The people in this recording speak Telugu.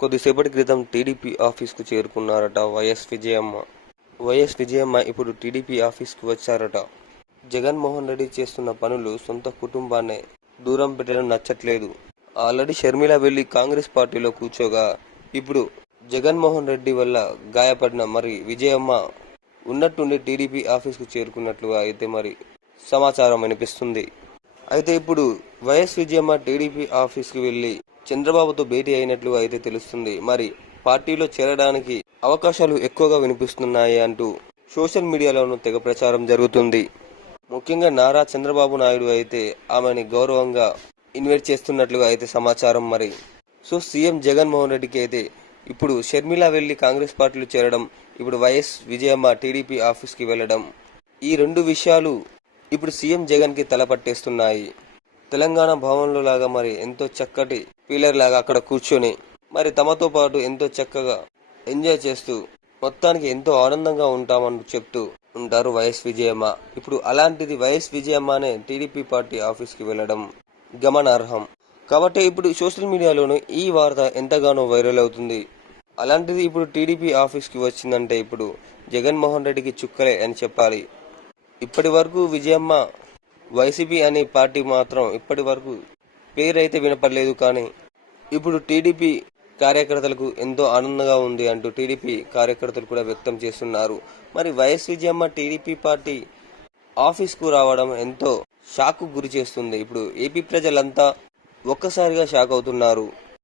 కొద్దిసేపటి క్రితం టీడీపీ ఆఫీస్కు చేరుకున్నారట వైఎస్ విజయమ్మ. వైఎస్ విజయమ్మ ఇప్పుడు టీడీపీ ఆఫీస్కు వచ్చారట. జగన్మోహన్ రెడ్డి చేస్తున్న పనులు సొంత కుటుంబాన్నే దూరం పెట్టడం నచ్చట్లేదు. ఆల్రెడీ షర్మిల వెళ్లి కాంగ్రెస్ పార్టీలో కూర్చోగా ఇప్పుడు జగన్మోహన్ రెడ్డి వల్ల గాయపడిన మరి విజయమ్మ ఉన్నట్టుండి టీడీపీ ఆఫీస్కు చేరుకున్నట్లుగా అయితే మరి సమాచారం వినిపిస్తుంది. అయితే ఇప్పుడు వైఎస్ విజయమ్మ టీడీపీ ఆఫీస్కి వెళ్లి చంద్రబాబుతో భేటీ అయినట్లుగా అయితే తెలుస్తుంది. మరి పార్టీలో చేరడానికి అవకాశాలు ఎక్కువగా వినిపిస్తున్నాయి అంటూ సోషల్ మీడియాలోనూ తెగ ప్రచారం జరుగుతుంది. ముఖ్యంగా నారా చంద్రబాబు నాయుడు అయితే ఆమెని గౌరవంగా ఇన్వైట్ చేస్తున్నట్లుగా అయితే సమాచారం. మరి సీఎం జగన్మోహన్ రెడ్డికి అయితే ఇప్పుడు షర్మిల వెళ్లి కాంగ్రెస్ పార్టీలో చేరడం, ఇప్పుడు వైఎస్ విజయమ్మ టీడీపీ ఆఫీస్కి వెళ్లడం, ఈ రెండు విషయాలు ఇప్పుడు సీఎం జగన్ కి తలపట్టేస్తున్నాయి. తెలంగాణ భవన్లో లాగా మరి ఎంతో చక్కటి పిల్లర్ లాగా అక్కడ కూర్చొని మరి తమతో పాటు ఎంతో చక్కగా ఎంజాయ్ చేస్తూ మొత్తానికి ఎంతో ఆనందంగా ఉంటామని చెప్తూ ఉంటారు వైఎస్ విజయమ్మ. ఇప్పుడు అలాంటిది వైఎస్ విజయమ్మనే టీడీపీ పార్టీ ఆఫీస్కి వెళ్లడం గమనార్హం. కాబట్టి ఇప్పుడు సోషల్ మీడియాలోనూ ఈ వార్త ఎంతగానో వైరల్ అవుతుంది. అలాంటిది ఇప్పుడు టీడీపీ ఆఫీస్కి వచ్చిందంటే ఇప్పుడు జగన్మోహన్ రెడ్డికి చుక్కలే అని చెప్పాలి. ఇప్పటి వరకు విజయమ్మ వైసీపీ అనే పార్టీ మాత్రం ఇప్పటి వరకు పేరు అయితే వినపడలేదు. కానీ ఇప్పుడు టీడీపీ కార్యకర్తలకు ఎంతో ఆనందంగా ఉంది అంటూ టీడీపీ కార్యకర్తలు కూడా వ్యక్తం చేస్తున్నారు. మరి వైఎస్ విజయమ్మ టీడీపీ పార్టీ ఆఫీస్కు రావడం ఎంతో షాక్ గురి చేస్తుంది. ఇప్పుడు ఏపీ ప్రజలంతా ఒక్కసారిగా షాక్ అవుతున్నారు.